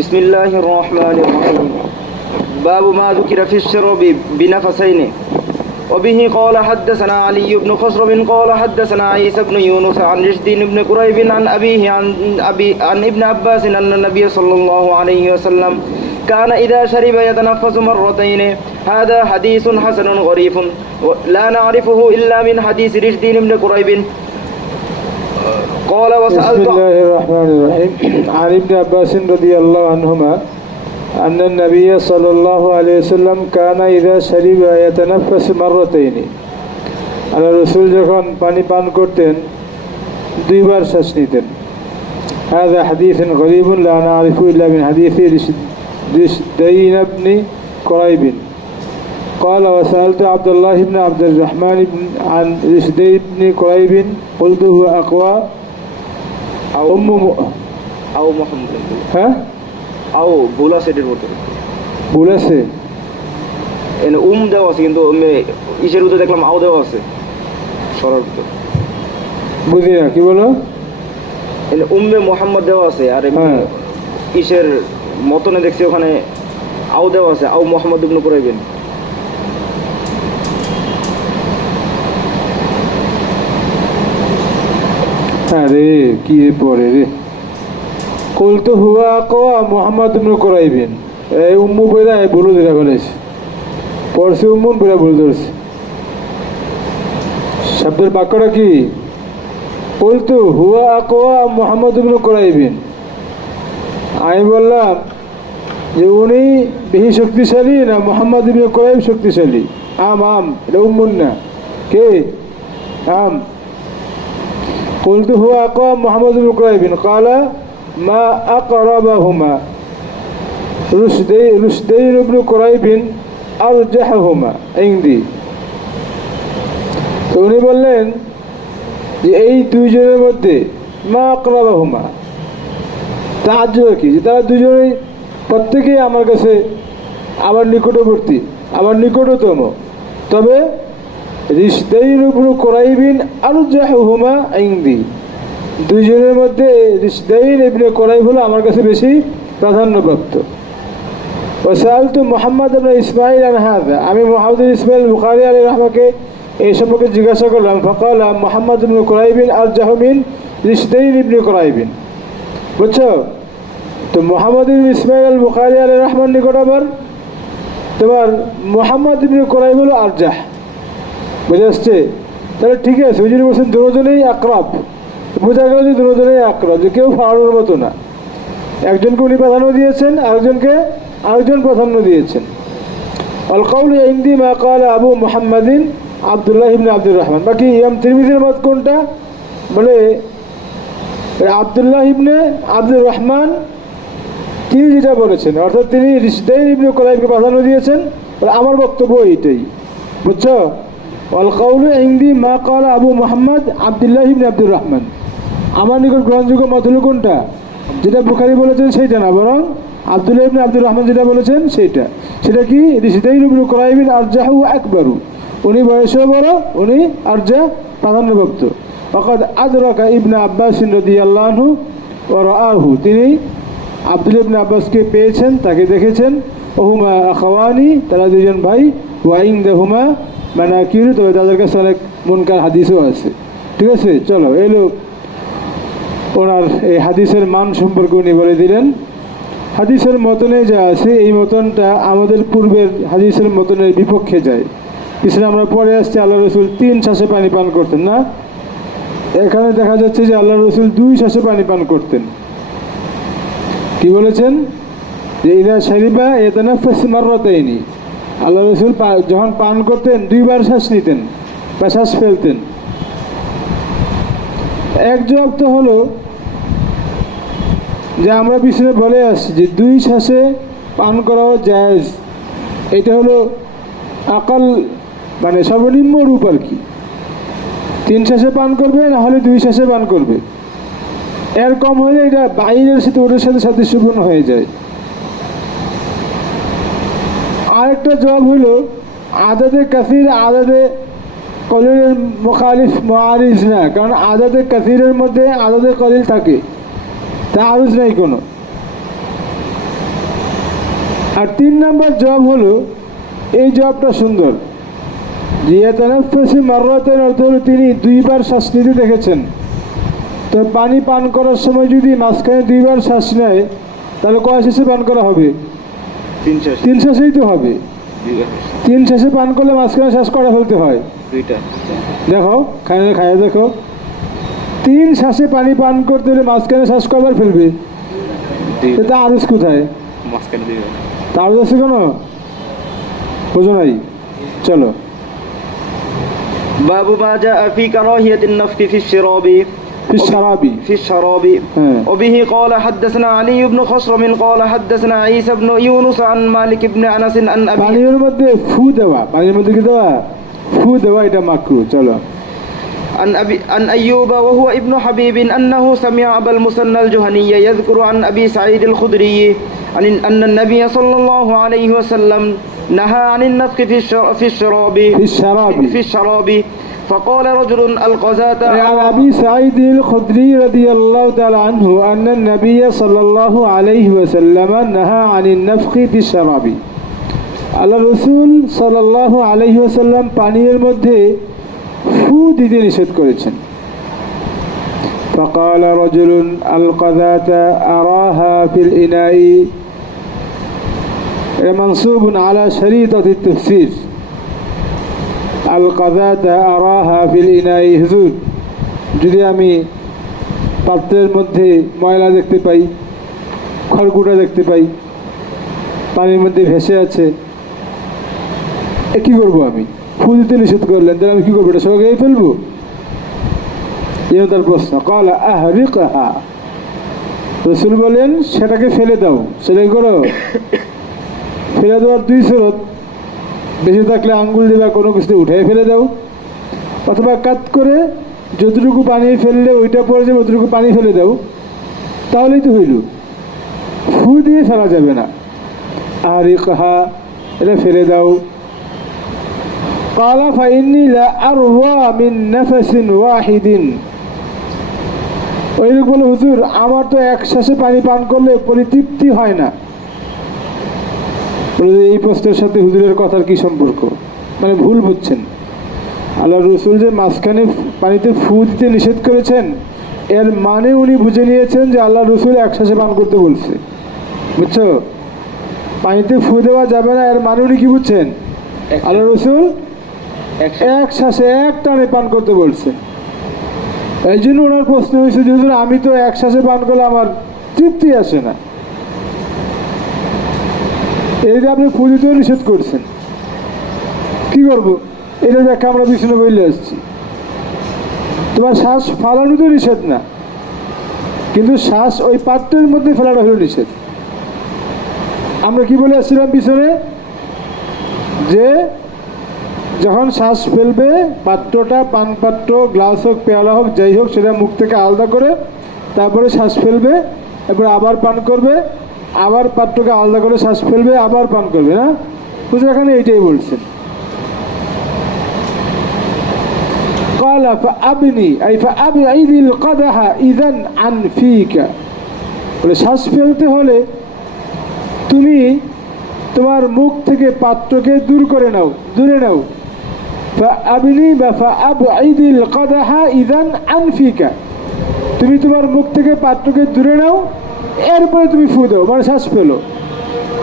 بسم الله الرحمن الرحيم باب ما ذكر في الشرب بنفسين وبه قال حدثنا علي بن خسرب قال حدثنا عيسى بن يونس عن رشدين بن قريب عن أبيه عن ابن عباس أن النبي صلى الله عليه وسلم كان إذا شرب يتنفس مرتين. هذا حديث حسن غريب لا نعرفه إلا من حديث رشدين بن قريب قال وسألت. بسم الله الرحمن الرحيم. عن ابن عباس رضي الله عنهما أن النبي صلى الله عليه وسلم كان إذا شرب يتنفس مرتين. আল্লাহ রাসূল যখন পানি পান করতেন দুইবার শ্বাস নিতেন। هذا حديث غريب لا نعرفه إلا من حديث رشدين بن قريب قال وسألت عبد الله بن عبد الرحمن عن رشدين بن قريب قلت هو أقوى أو محمد ها أو ভুল আছে এর মধ্যে ভুল আছে এনে দেওয়া আছে কিন্তু ইসের উত্তর দেখলাম আও দেওয়া আছে সরার উত্তর বুঝি না কি বলো এনে মোহাম্মদ দেওয়া আছে আর ইসের মতনে দেখছি ওখানে আও দেওয়া আছে আও মোহাম্মদ ইবনে কুরাইবিন আরে কি পড়ে রে কলতো হুয়া কোয়া মোহাম্মদ ইবনে কুরাইবিন এই বেড়া বলে দিরা ফেলেছে পড়ছে বেড়া বলে ধরছে শব্দের বাক্যটা কি কলতো হুয়া কোয়া মোহাম্মদ ইবনে কুরাইবিন আমি বললাম যে উনি বেশি শক্তিশালী না মোহাম্মদ ইবনে কুরাইব শক্তিশালী আম এটা না কে আম قلت هو أقوى محمد بن قريب قال ما أقربهما رشدين بن قريب أرجحهما عندي তো উনি বললেন যে এই দুইজনের মধ্যে মা আকরাবাহুমা তাআজ্জুব কি যে তারা দুজনেই প্রত্যেকেই আমার কাছে আমার নিকটবর্তী আমার নিকটতম তবে রিশদাইন ইবনে কুরাইবিন আরজাহুমা ইনদি দুইজনের মধ্যে রিশদাইন ইবনে কুরাইব হলো আমার কাছে বেশি প্রাধান্যপ্রাপ্ত ওয়াসালতু মুহাম্মদ ইবনে ইসমাঈল আন হাযা আমি মুহাম্মদ ইবনে ইসমাঈল বুখারী আলাইহি রাহমাকে এই সম্পর্কে জিজ্ঞাসা করলাম ফাকালা মুহাম্মদ ইবনে কুরাইবিন আরজাহু মিন রিশদাইন ইবনে কুরাইবিন বুঝছো তো মুহাম্মদ ইবনে ইসমাঈল আল বুখারী আলাইহি রাহমান নিকট আবার তোমার মুহাম্মদ ইবনে কুরাইব হলো আরজাহ বুঝে আসছে তাহলে ঠিক আছে ওই জন্য বলছেন দুজনেই আকরাব বোঝা গেল যে দুজনেই আকরাব যে কেউ ফাড়ানোর মতো না একজনকে উনি প্রাধান্য দিয়েছেন আরেকজন প্রাধান্য দিয়েছেন আল কাউলু ইনদি মা ক্বালা আবু মুহাম্মাদিন আব্দুল্লাহ ইবনে আব্দুর রহমান বাকি ইমাম তিরমিজির মত কোনটা বলে আব্দুল্লাহ ইবনে আব্দুর রহমান তিনি যেটা বলেছেন অর্থাৎ তিনি রিশদাইন ইবনে কুরাইবকে প্রাধান্য দিয়েছেন আমার বক্তব্য এইটাই বুঝছো والقول عندي ما قال আবু মুহাম্মদ আব্দুল্লাহ ইবনে আব্দুর রহমান আমার নিকট গ্রহণযোগ্য মত হলো কোনটা যেটা বুখারী বলেছেন সেইটা না বরং আব্দুল্লাহ ইবনে আব্দুর রহমান যেটা বলেছেন সেটা কি রিশদাইন ইবনে কুরাইবিন আরজাহু আকবারু উনি বয়সে বড় উনি আরজা প্রাধান্যপ্রাপ্ত ওয়াকাদ আদরাকা ইবনে আব্বাস রাদিয়াল্লাহু আনহু ওয়া রাআহু তিনি আব্দুল্লাহ ইবনে আব্বাসকে পেয়েছেন তাকে দেখেছেন ওহুমা আখাওয়ানি তারা দুজন ভাই ওয়া ইনদাহুমা মানাকির তবে তাদের কাছে অনেক মুনকার হাদিসও আছে ঠিক আছে চলো এলো ওনার এই হাদিসের মান সম্পর্কে উনি বলে দিলেন হাদিসের মতনে যা আছে এই মতনটা আমাদের পূর্বের হাদিসের মতনের বিপক্ষে যায় পিছনে আমরা পরে আসছি আল্লাহ রসুল 3 শ্বাসে পানি পান করতেন না এখানে দেখা যাচ্ছে যে আল্লাহ রসুল 2 শ্বাসে পানি পান করতেন কি বলেছেন যে ইদা শারিবা ইয়াতানাফাস মাররাতাইনি আল্লাহ রসুল যখন পান করতেন 2 বার শ্বাস নিতেন বা শ্বাস ফেলতেন এক জবাব তো হলো যে আমরা পিছনে বলে আসছি যে 2 শ্বাসে পান করাও জায়েজ এটা হলো আকাল মানে সর্বনিম্ন রূপ আর কি 3 শ্বাসে পান করবে না হলে 2 শ্বাসে পান করবে এর কম হলে এটা বাইরের সাথে ওদের সাথে সাদৃশ্যপূর্ণ হয়ে যায় আরেকটা জবাব হলো আদাদে কাসির আদাদে কলিলের মুখালিফ মুআরিজ না কারণ আদাদে কাসিরের মধ্যে আদাদে কলিল থাকে তা আরুজ নাই কোনো আর 3 নম্বর জবাব হলো, এই জবাবটা সুন্দর, ইয়াতানাফাসু মাররাতান, অর্থ হলো তিনি 2 বার শ্বাস নিতে দেখেছেন। তো পানি পান করার সময় যদি মাঝখানে 2 বার শ্বাস নেয়, তাহলে কয় শ্বাসে পান করা হবে? 3 শ্বাসেই তো হবে। 3 শ্বাসে পান করলে মাঝখানে শ্বাস করা ফেলতে হয় 2টা। দেখো, খাইয়ে দেখো, 3 শ্বাসে পানি পান করতে হলে মাঝখানে শ্বাস কবার ফেলবে? এটা আরজ কোথায়? মাঝখানে 2বার। তার আছে কোনো বোঝো নাই? চলো, বাবু মা জাআ ফি কারাহিয়াতিন নাফখি ফি শিরাবি في الشراب. في الشراب. হ্যাঁ। وبه قال حدثنا علي بن خصرم قال حدثنا عيسى بن يونس عن مالك بن انس عن ابي পানির মধ্যে ফু দেওয়া, পানির মধ্যে কি দেওয়া? ফু দেওয়া, এটা মাকরু। চলো, عن ايوب وهو ابن حبيب انه سمع ابا المثنى الجهني يذكر عن ابي سعيد الخدري ان النبي صلى الله عليه وسلم نهى عن النفخ في الشراب في الشراب. في الشراب فقال رجل القذاة عن أبي سعيد الخدري رضي الله تعالى عنه أن النبي صلى الله عليه وسلم نهى عن النفخ في الشراب. আল্লাহ রসুল সাল্লাল্লাহু আলাইহি ওয়াসাল্লাম পানির মধ্যে ফু দিতে নিষেধ করেছেন। فقال رجل القذاة أراها في الإناء منصوب على شريطة التفسير। আল কাযাতা আরাহা ফিল ইনাই, হুজুর যদি আমি পাত্রের মধ্যে ময়লা দেখতে পাই, খড়কুটা দেখতে পাই, পানির মধ্যে ভেসে আছে, কী করবো? আমি ফু দিতে নিষেধ করলেন, তাহলে আমি কী করবো? এটা সবাই ফেলবো? তার প্রশ্ন। ক্বালা আহরিকহা, রাসূল বলেন সেটাকে ফেলে দাও। সেটা করো, ফেলে দেওয়ার 2 সুরত, বেশি থাকলে আঙ্গুল দিয়ে বা কোনো কিছু উঠে ফেলে দাও, অথবা কাত করে যতটুকু পানি ফেললে ওইটা পড়ে যাবে অতটুকু পানি ফেলে দাও, তাহলেই তো হইল। ফু দিয়ে ফেলা যাবে না। আর কাহা, এটা ফেলে দাও। ক্বালা ফাইন্নী লা আরওয়া মিন নাফাসিন ওয়াহিদিন, ওই লোক বলে, হুজুর আমার তো 1 শ্বাসে পানি পান করলে পরিতৃপ্তি হয় না। এই প্রশ্নের সাথে হুজুরের কথার কি সম্পর্ক? মানে ভুল বুঝছেন। আল্লাহ রসুল যে মাঝখানে পানিতে ফু দিতে নিষেধ করেছেন, এর মানে উনি বুঝে নিয়েছেন যে আল্লাহ রসুল 1 শ্বাসে পান করতে বলছে, বুঝছো? পানিতে ফু দেওয়া যাবে না, এর মানে উনি কি বুঝছেন? আল্লাহ রসুল 1 শ্বাসে 1 টানে পান করতে বলছে। এই জন্য ওনার প্রশ্ন হয়েছে যে হুজুর আমি তো 1 শ্বাসে পান করলে আমার তৃপ্তি আসে না, এই যে আপনি ফু দিতেও নিষেধ করছেন, কি করবো? এটার ব্যাখ্যা আমরা পিছনে বলে আসছি। তোমার শ্বাস ফালানো তো নিষেধ না, কিন্তু শ্বাস ওই পাত্রের মধ্যে ফেলাটা হলো নিষেধ। আমরা কি বলে আসছিলাম পিছনে? যে যখন শ্বাস ফেলবে, পাত্রটা, পান পাত্র, গ্লাস হোক, পেয়ালা হোক, যাই হোক, সেটা মুখ থেকে আলাদা করে তারপরে শ্বাস ফেলবে, এরপরে আবার পান করবে, আবার পাত্রকে আলাদা করে শ্বাস ফেলবে, আবার পান করবে, না? বুঝে এখানে এইটাই বলছেন। قال فأبني أي فأبعد القدح إذن عن فيك, বলে শ্বাস ফেলতে হলে তুমি তোমার মুখ থেকে পাত্রকে দূর করে নাও, দূরে নাও। فأبني বা فأبعد القدح إذن عن فيك, তুমি তোমার মুখ থেকে পাত্রকে দূরে নাও, এরপরে তুমি ফু দাও, মানে শ্বাস ফেলো।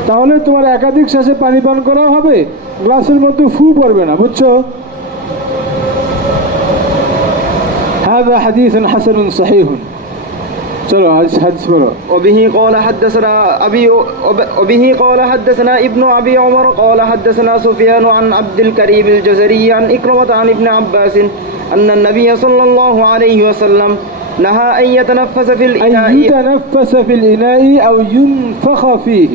তাহলে তোমার একাধিক শ্বাসে পানি পান করাও হবে, গ্লাসের মধ্যে ফু পড়বে না, বুঝছো? هذا حديث حسن صحيح. চলো হাদিস পড়ো। وبه قال حدثنا وبه قال حدثنا ابن ابي عمر قال حدثنا سفيان عن عبد الكريم الجزري عن إكرمة عن ابن عباس ان النبي صلى الله عليه وسلم نهى ان يتنفس في الإناء أن يتنفس في الإناء أو ينفخ فيه,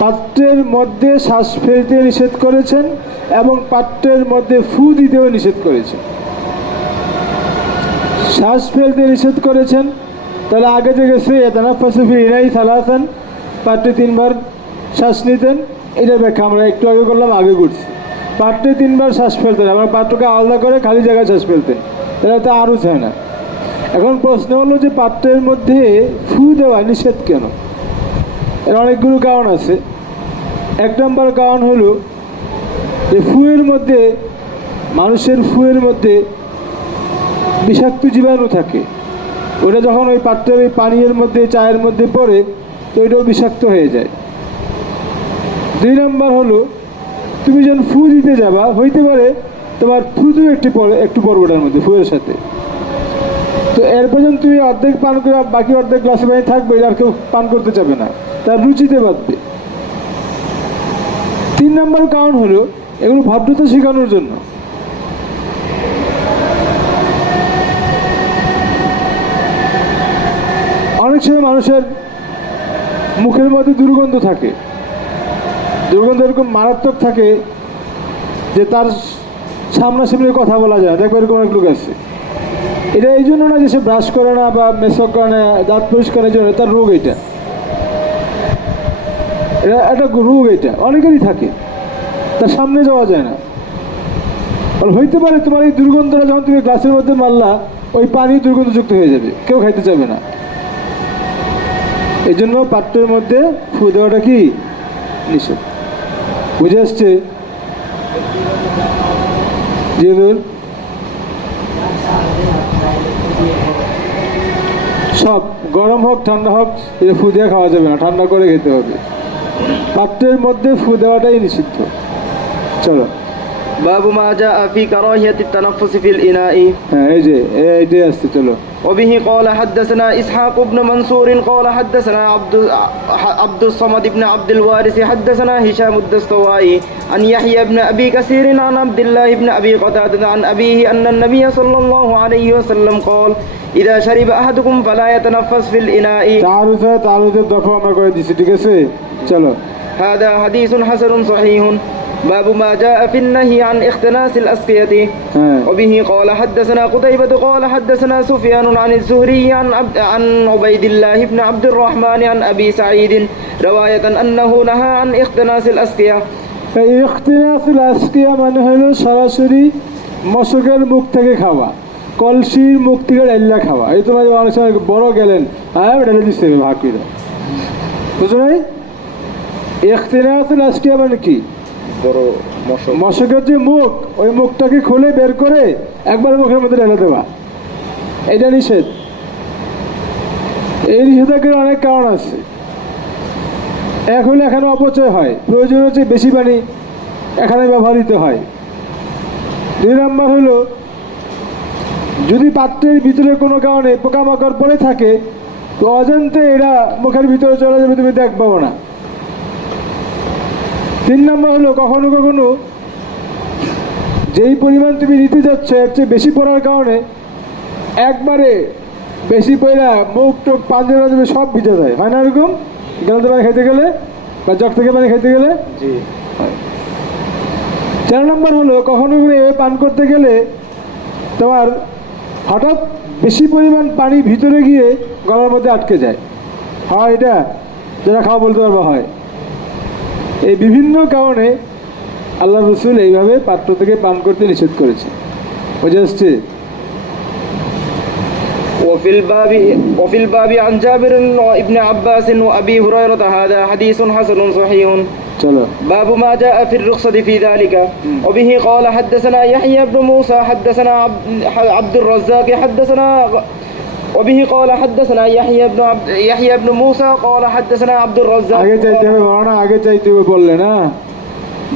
পাত্রের মধ্যে শ্বাস ফেলতে নিষেধ করেছেন এবং পাত্রের মধ্যে ফু দিতেও নিষেধ করেছেন। শ্বাস ফেলতে নিষেধ করেছেন, তাহলে আগে যে গেছে ইয়াতানাফাসু ফিল ইনাই সালাসান, পাত্রে 3 বার শ্বাস নিতেন, এটার ব্যাখ্যা আমরা একটু আগে করলাম, আগে করছি। পাত্রে 3 বার শ্বাস ফেলতেন, আবার পাত্রকে আলাদা করে খালি জায়গায় শ্বাস ফেলতেন, তাহলে তো আরও চায় না। এখন প্রশ্ন হলো যে পাত্রের মধ্যে ফু দেওয়া নিষেধ কেন? এর অনেকগুলো কারণ আছে। এক নম্বর কারণ হলো যে ফুয়ের মধ্যে, মানুষের ফুয়ের মধ্যে বিষাক্ত জীবাণু থাকে। ওটা যখন ওই পাত্রের ওই পানীয়ের মধ্যে, চায়ের মধ্যে পড়ে, তো ওইটাও বিষাক্ত হয়ে যায়। দুই নম্বর হলো তুমি যখন ফু দিতে যাবা, হইতে পারে তোমার ফুদু একটু পর্বটার মধ্যে ফুয়ের সাথে, তো এরপর যখন তুমি অর্ধেক পান করে বাকি অর্ধেক গ্লাসে পানি থাকবে, আর কেউ পান করতে যাবে না, তার রুচিতে বাঁধবে। তিন নম্বর কারণ হলো এগুলো ভদ্রতা শেখানোর জন্য। অনেক সময় মানুষের মুখের মধ্যে দুর্গন্ধ থাকে, দুর্গন্ধ এরকম মারাত্মক থাকে যে তার সামনাসামনি কথা বলা যায়, দেখবে এরকম অনেক লোক আছে। এটা এই জন্য না যে সে ব্রাশ করে না বা মেসক করে না, দাঁত পরিষ্কারের জন্য, তার রোগ এটা একটা রোগ, এটা অনেকেরই থাকে, তার সামনে যাওয়া যায় না। হইতে পারে তোমার এই দুর্গন্ধটা যখন তুমি গ্লাসের মধ্যে মারলা, ওই পানি দুর্গন্ধযুক্ত হয়ে যাবে, কেউ খাইতে চাবে না। এই জন্য পাত্রের মধ্যে ফু দেওয়াটা কি নিষেধ। বুঝে আসছে? সব গরম হোক ঠান্ডা হোক, এটা ফু দিয়ে খাওয়া যাবে না, ঠান্ডা করে খেতে হবে। পাত্রের মধ্যে ফু দেওয়াটাই নিষিদ্ধ। চলো, باب ما جاء في كراهية التنفس في الإناء. হ্যাঁ এই যে এইটাই আসছে। চলো। وبه قال حدثنا إسحاق بن منصور قال حدثنا عبد الصمد بن عبد الوارث حدثنا هشام الدستوائي عن يحيى بن أبي كثير عن عبد الله بن أبي قتادة عن أبيه أن النبي صلى الله عليه وسلم قال إذا شرب أحدكم فلا يتنفس في الإناء. তারুজের দফা আমরা করে দিচ্ছি, ঠিক আছে? চলো। هذا حديث حسن صحيح. باب ما جاء في النهي عن اختناس الأسقية. وبه قال حدثنا قتيبة قال حدثنا سفيان عن الزهري عن عبيد الله بن عبد الرحمن عن أبي سعيد رواية أنه نهى عن اختناس الأسقية. ইখতিনাসুল আসকিয়া মানে হলো সরাসরি মশকের মুখ থেকে খাওয়া, কলসির মুখ থেকে ডাইল্লা খাওয়া। এই তোমার অনেক সময় বড় গেলেন, হ্যাঁ ডাইলে দিচ্ছে ভাগ করে, বুঝো নাই? ইখতিনাসুল আসকিয়া মানে কি? বড় মশকের যে মুখ, ওই মুখটাকে খুলে বের করে একবার মুখের মধ্যে ঢেলে দেওয়া, এটা নিষেধ। এই নিষেধাজ্ঞার অনেক কারণ আছে। এক হলে এখানে অপচয় হয়, প্রয়োজন হচ্ছে বেশি পানি এখানে ব্যবহৃত হয়। দুই নম্বর হলো যদি পাত্রের ভিতরে কোনো কারণে পোকামাকড় পড়ে থাকে, তো অজান্তে এরা মুখের ভিতরে চলে যাবে, তুমি দেখবাও না। তিন নম্বর হলো কখনো কখনো যেই পরিমাণ তুমি নিতে যাচ্ছ এর চেয়ে বেশি পড়ার কারণে একবারে বেশি পয়লা মুখ টুক পাঞ্জে বাজবে সব ভিজে যায়, হয় না এরকম? গ্লাসে পানি খেতে গেলে বা জগ থেকে পানি খেতে গেলে। চার নম্বর হলো কখনো কখনো পান করতে গেলে তোমার হঠাৎ বেশি পরিমাণ পানি ভিতরে গিয়ে গলার মধ্যে আটকে যায়, হয় এটা যারা খাওয়া বলতে পারবা হয়। এই বিভিন্ন কারণে আল্লাহ রসুল এইভাবে পাত্র থেকে পান করতে নিষেধ করেছে। বুঝে আসছে? وفي الباب عن جابر بن عباس وأبي هريرة هذا حديث حسن صحيح. চলো। باب ما جاء في الرخصة في ذلك. وبه قال حدثنا يحيى بن موسى حدثنا عبد الرزاق حدثنا وبه قال حدثنا يحيى بن موسى قال حدثنا عبد الرزاق. আগে চাইতে হবে না, আগে চাইতে হবে বললে না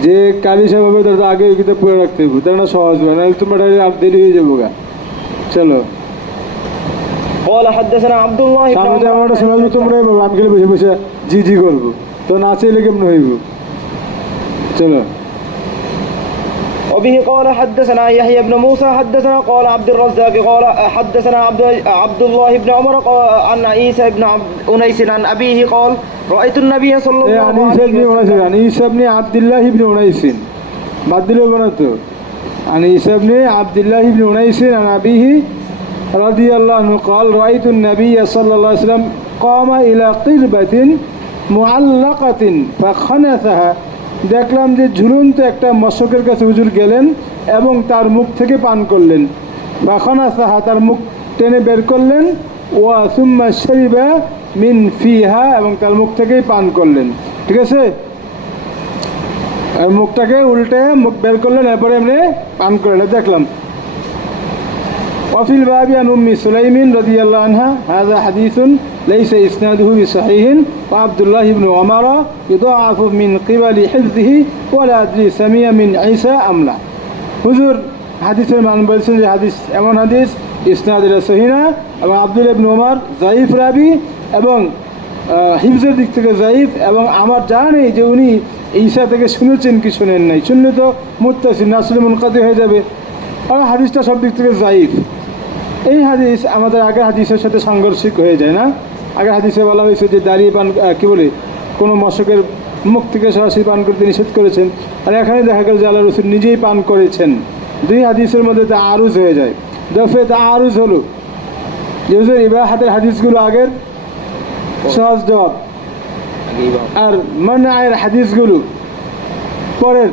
যে কালি সাহেব হবে, তার আগে ওই কিতাব পড়ে রাখতে হবে, তার না সহজ হবে, নাহলে তোমরা দেরি হয়ে যাবো গা। চলো। قال حدثنا عبد الله بن সামনে আমরা শোনাবো, তোমরাই বলবো, আমি খেলে বসে বসে জি জি করবো, তো না চাইলে কেমন হইব? চলো। وبه قال حدثنا يحيى بن موسى حدثنا قال عبد الرزاق قال حدثنا عبد الله بن عمر عن عيسى بن أنيس عن أبيه قال رأيت النبي صلى الله عليه وسلم. عن عيسى بن عبد الله بن أنيس بدل بنته عن عيسى بن عبد الله بن أنيس عن أبيه رضي الله عنه قال رأيت النبي صلى الله عليه وسلم قام إلى قربة معلقة فخنثها. দেখলাম যে ঝুলন্ত একটা মশকের কাছে হুজুর গেলেন এবং তার মুখ থেকে পান করলেন। বাখানা সাহা, তার মুখ টেনে বের করলেন ওয়া সুম্মা শারিবা মিন ফিহা, এবং তার মুখ থেকেই পান করলেন। ঠিক আছে, আর মুখটাকে উল্টে মুখ বের করলেন, এরপরে এমনি পান করলেন। দেখলাম وفي الباب عن أم سليم رضي الله عنها هذا حديث ليس إسناده بصحيح وعبد الله بن عمر يضاعف من قبل حفظه ولا أدري سمع من عيسى أم لا। হুজুর হাদিসের মান বলছেন যে হাদিস এমন হাদিস ইসনাদ এটা সহিহ না, এবং আব্দুল্লাহ ইবনে ওমর যায়িফ রাবি এবং হিফজের দিক থেকে যায়িফ, এবং আমার জানা নেই যে উনি ঈসা থেকে শুনেছেন কি শুনেন নাই। শুনলে তো মুত্তাসিল নাসলে মুনকাতি হয়ে যাবে, আর হাদিসটা সব দিক থেকে যায়িফ। এই হাদিস আমাদের আগের হাদিসের সাথে সাংঘর্ষিক হয়ে যায় না? আগের হাদিসে বলা হয়েছে যে দাঁড়িয়ে পান কী বলে কোনো মশকের মুখ থেকে সরাসরি পান করতে নিষেধ করেছেন, আর এখানে দেখা গেল যে আল্লাহ রসুল নিজেই পান করেছেন। দুই হাদিসের মধ্যে তা আরুজ হয়ে যায়। দফে তা আরুজ হলো যে ইবাহাতের হাদিসগুলো আগের সহজ জবাব, আর মানআয়ের হাদিসগুলো পরের,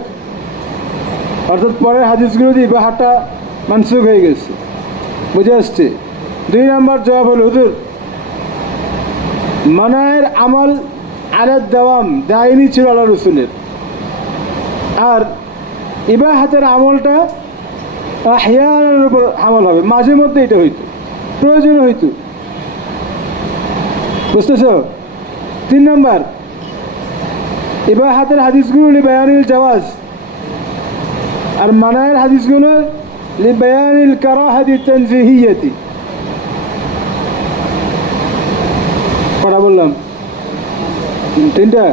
অর্থাৎ পরের হাদিসগুলো দিয়ে ইবাহাতটা মানসুখ হয়ে গেছে। বুঝে আসছে? 2 নম্বর জবাব হলো হুজুর মানায়ের আমল আলাদ দাওয়াম দায়নি ছিল আল্লাহ রসুলের, আর ইবাহাতের আমলটা আহইয়ানের উপর আমল হবে, মাঝে মধ্যে এটা হইতো, প্রয়োজন হইতো। বুঝতেছ? 3 নম্বর ইবাহাতের হাদিসগুলো লিবায়ানিল জাওয়াজ, আর মানায়ের হাদিসগুলো লিবায়ানিল কারাহাতি তানজিহিয়াতি। কটা বললাম? তিনটা।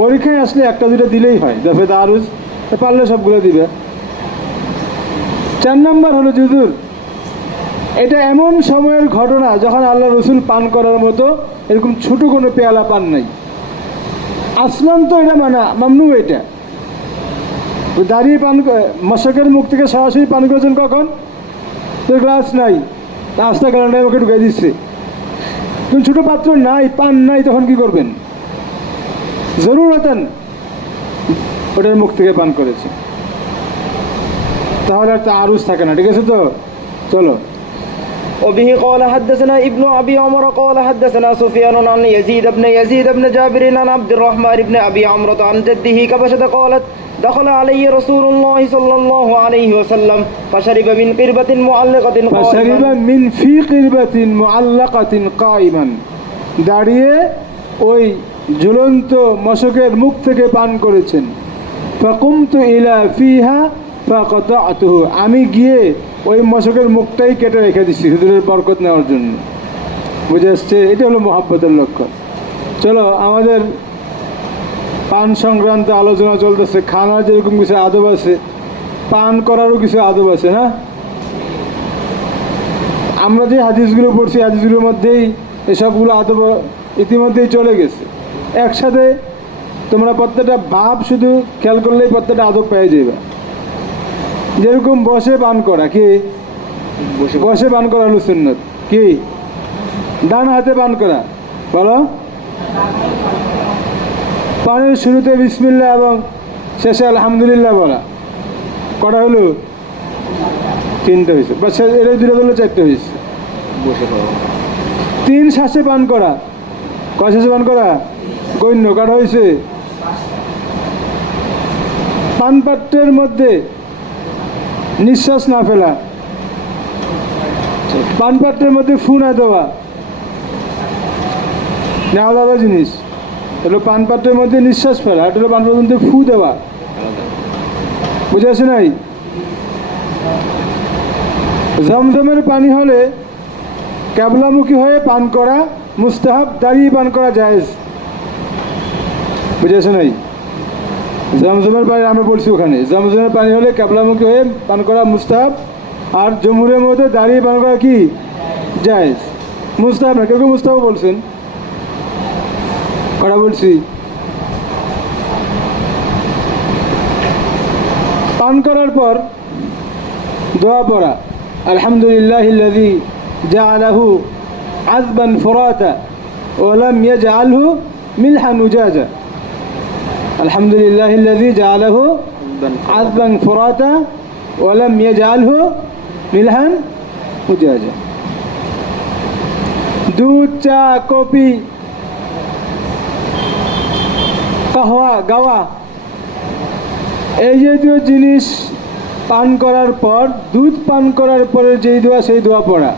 পরীক্ষায় আসলে একটা দুটো দিলেই হয়, দফে তারুজ পারলে সবগুলো দিবে। 4 নম্বর হলো হুজুর এটা এমন সময়ের ঘটনা যখন আল্লাহ রসুল পান করার মতো এরকম ছোট কোনো পেয়ালা পান নাই। আসলাম তো এটা মামনু, এটা দাঁড়িয়ে পান মশকের মুখ থেকে সরাসরি পান করেছেন কখন? তো গ্লাস নাই, আস্তা কারণে ওকে ঢুকাই দিচ্ছে। কিন্তু ছোটো পাত্র নাই, পান নাই, তখন কি করবেন? জরুর হতেন ওটার মুখ থেকে পান করেছে, তাহলে আর তা আরুজ থাকে না। ঠিক আছে তো? চলো। وبه قال حدثنا ابن أبي عمر قال حدثنا سفيان عن يزيد بن جابر عن عبد الرحمن بن أبي عمرة عن جده كبشة قالت دخل علي رسول الله صلى الله عليه وسلم فشرب من قربة معلقة فشرب من في قربة معلقة قائما, দাঁড়িয়ে ওই ঝুলন্ত মশকের মুখ থেকে পান করেছেন। فقمت إلى فيها فقطعته, আমি গিয়ে ওই মশকের মুখটাই কেটে রেখে দিচ্ছি হুজুরের বরকত নেওয়ার জন্য। বুঝে আসছে? এটা হলো মহব্বতের লক্ষণ। চলো, আমাদের পান সংক্রান্ত আলোচনা চলতেছে। খানার যেরকম কিছু আদব আছে, পান করারও কিছু আদব আছে না? আমরা যে হাদিসগুলো পড়ছি হাদিসগুলোর মধ্যেই এসবগুলো আদব ইতিমধ্যেই চলে গেছে। একসাথে তোমরা প্রত্যেকটা ভাব শুধু খেয়াল করলেই প্রত্যেকটা আদব পেয়ে যাবে। যেরকম বসে পান করা, কি বসে পান করা হলো সুন্নত। কি ডান হাতে পান করা? বলো। পানের শুরুতে বিসমিল্লাহ এবং শেষে আলহামদুলিল্লাহ বলা। কটা হলো? 3টা হয়েছে। বা এর 2টা হলো 4টে হয়েছে। 3 শ্বাসে পান করা। কয় শ্বাসে পান করা? গণ্য। কটা হয়েছে? পান পাত্রের মধ্যে নিঃশ্বাস না ফেলা, পান পাত্রের মধ্যে ফু না দেওয়া, আলাদা জিনিস। হলো পান পাত্রের মধ্যে নিঃশ্বাস ফেলা, এটা হলো পান পাত্রের মধ্যে ফু দেওয়া। বুঝে আসে নাই? জমজমের পানি হলে ক্যাবলামুখী হয়ে পান করা মুস্তাহাব, দাঁড়িয়ে পান করা জায়েজ। বুঝে আসে নাই? জমজমের পানি আমরা বলছি ওখানে, জমজমের পানি হলে ক্যাবলামুখী হয়ে পান করা মুস্তাহাব, আর জমহুরের মধ্যে দাঁড়িয়ে পান করা কি জায়েজ। মুস্তাহাব না, কেউ কেউ মুস্তাহাব বলছেন। কটা বলছি? পান করার পর দোয়া পড়া, আলহামদুলিল্লাহিল্লাযী জাআলাহু আযবান ফুরাতা ওয়া লাম ইয়াজআলহু মিলহান উজাজা। আলহামদুলিল্লাহিল্লাযী জাআলাহু আযবান ফুরাতা ওয়া লাম ইয়াজআলহু মিলহান উজাজা। দুধ, চা, কফি, কাহওয়া, গাওয়া, এই জাতীয় জিনিস পান করার পর, দুধ পান করার পরে যেই দোয়া সেই দোয়া পড়া,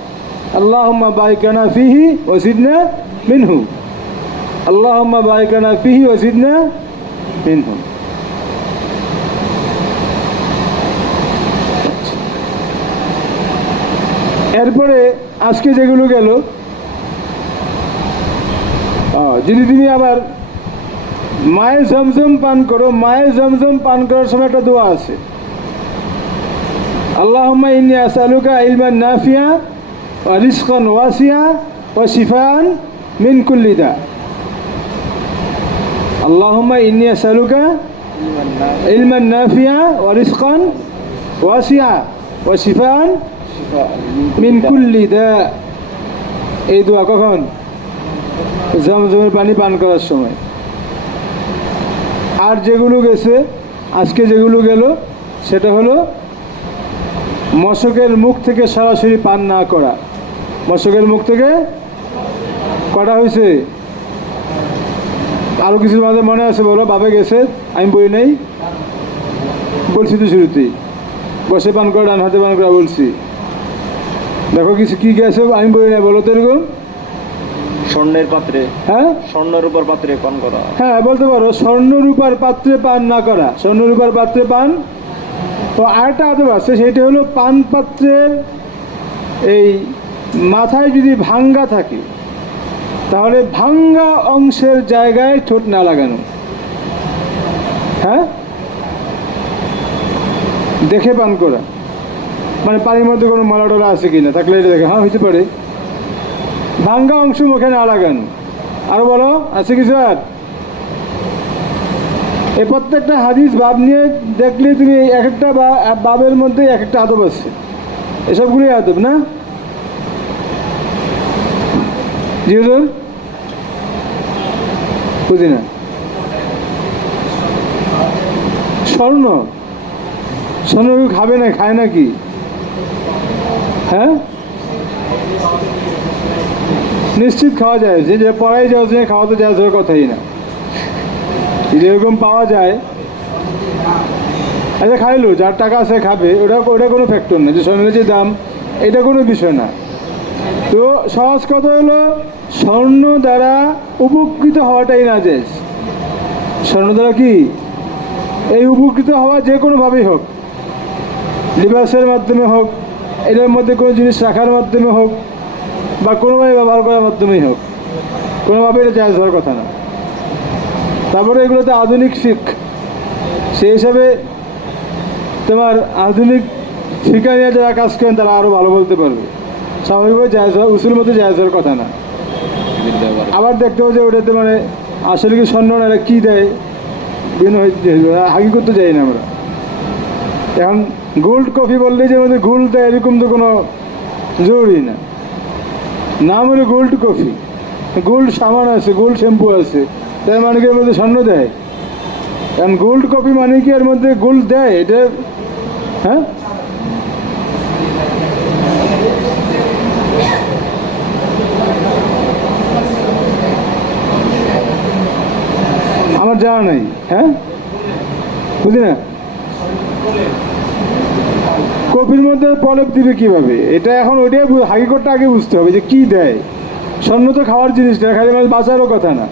আল্লাহুম্মা বারিকনা ফিহি ওয়া জিদনা মিনহু, আল্লাহুম্মা বারিকনা ফিহি ওয়া জিদনা মিনহু। এরপরে আজকে যেগুলো গেল, যদি তুমি আবার মায়ে জমজম পান করো, মায়ে জমজম পান করার সময় একটা দোয়া আছে, আল্লাহুম্মা ইন্নী আসআলুকা ইলমান নাফিয়া ওয়া রিজকান ওয়াসিয়া ওয়া শিফাআন মিন কুল্লি দা। আল্লাহুম্মা ইন্নী আসআলুকা ইলমান নাফিয়া ওয়া রিজকান ওয়াসিয়া ওয়া শিফাআন মিন কুল্লি দা। এই দোয়া কখন? জমজমের পানি পান করার সময়। আর যেগুলো গেছে, আজকে যেগুলো গেল, সেটা হলো মশকের মুখ থেকে সরাসরি পান না করা। মশকের মুখ থেকে কটা হয়েছে? আরো কিছুর মাঝে মনে আছে? বলো, বাবে গেছে, আমি বলি নাই, বলছি তো শুরুতেই, বসে পান করা, ডান হাতে পান করা বলছি। দেখো কিছু কি গেছে, আমি বলি নাই, বলো তো এরকম। স্বর্ণের পাত্রে, হ্যাঁ, স্বর্ণের উপর পাত্রে পান করা। হ্যাঁ, বলতে পারো স্বর্ণ রূপার পাত্রে পান না করা, স্বর্ণ রূপার পাত্রে পান। তো আরেকটা আদব আছে, সেটা হলো পান পাত্রের এই মাথায় যদি ভাঙ্গা থাকে, তাহলে ভাঙ্গা অংশের জায়গায় ঠোঁট না লাগানো। হ্যাঁ, দেখে পান করা, মানে পানির মধ্যে কোনো মলা টলা আছে কিনা, থাকলে এটা দেখে, হ্যাঁ হইতে পারে। ভাঙ্গা অংশ মুখে না লাগানো। আরো বলো, আছে কিছু আর? এই প্রত্যেকটা হাদিস বাব নিয়ে দেখলে তুমি এক একটা বাবের মধ্যে এক একটা আদব আছে, এসবগুলোই আদব না? জি হুজুর, বুঝি না। স্বর্ণ, স্বর্ণ খাবে না, খায় নাকি? হ্যাঁ, নিশ্চিত খাওয়া যায়, যে পড়াই যাওয়া যায়, খাওয়া তো যাওয়ার কথাই না। যেরকম পাওয়া যায়, আচ্ছা খাইলো, যার টাকা আছে খাবে, ওটা কোনো ফ্যাক্টর না। যে স্বর্ণের যে দাম, এটা কোনো বিষয় না। তো সহজ কথা হলো, স্বর্ণ দ্বারা উপকৃত হওয়াটাই নাজায়েজ। স্বর্ণ দ্বারা কি এই উপকৃত হওয়া যে কোনোভাবেই হোক, লিবাসের মাধ্যমে হোক, এটার মধ্যে কোনো জিনিস রাখার মাধ্যমে হোক, বা কোনোভাবে ব্যবহার করার মাধ্যমেই হোক, কোনোভাবে এটা জায়েজ হওয়ার কথা না। তারপরে এগুলোতে আধুনিক ফিক, সেই হিসাবে তোমার আধুনিক ফিকা নিয়ে যারা কাজ করেন তারা আরও ভালো বলতে পারবে। স্বাভাবিকভাবে জায়েজ হওয়া, উসুলের মধ্যে জায়েজ হওয়ার কথা না। আবার দেখতে হবে যে ওটাতে মানে আসলে কি স্বর্ণ না, কী দেয়, বিভিন্ন হাগি করতে যাই না আমরা। এখন গোল্ড কফি বললেই যে মধ্যে গোল্ড দেয় এরকম তো কোনো জরুরি না। নাম হলো গোল্ড কফি, গোল্ড সাবান আছে, গোল্ড শ্যাম্পু আছে, তার মানে কি এর মধ্যে স্বর্ণ দেয়? কারণ গোল্ড কফি মানে কি এর মধ্যে গোল্ড দেয়? এটা হ্যাঁ, আমার জানা নাই। হ্যাঁ, বুঝি না। কফির মধ্যে প্রলেপ দিবে কিভাবে? এটা এখন ওইটাই হাকিকতটা আগে বুঝতে হবে যে কি দেয়। স্বর্ণ তো খাওয়ার জিনিস না, খালি মানে বাঁচারও কথা না।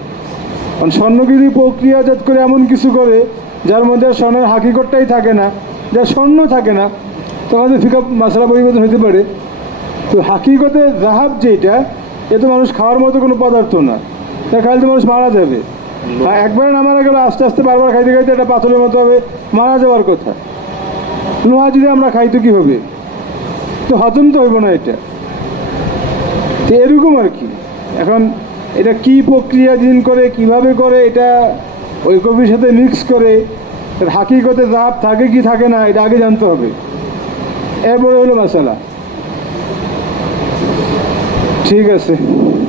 কারণ স্বর্ণকে যদি প্রক্রিয়াজাত করে এমন কিছু করে যার মধ্যে স্বর্ণের হাকিকতটাই থাকে না, যার স্বর্ণ থাকে না, তখন ফিকা মশলা পরিবর্তন হতে পারে। তো হাকিকতে জাহাব যেটা, এ তো মানুষ খাওয়ার মতো কোনো পদার্থ না, তা খাইলে তো মানুষ মারা যাবে। আর একবারে না মারা গেলে আস্তে আস্তে বারবার খাইতে খাইতে এটা পাথরের মতো হবে, মারা যাওয়ার কথা। লোহা যদি আমরা খাই তো কী হবে? তো হজম তো হইব না এটা। তো এরকম আর কি। এখন এটা কি প্রক্রিয়া দিন করে, কিভাবে করে, এটা ওই কফির সাথে মিক্স করে হাকিকতে জাহাব থাকে কি থাকে না, এটা আগে জানতে হবে। এরপরে হলো মশলা। ঠিক আছে।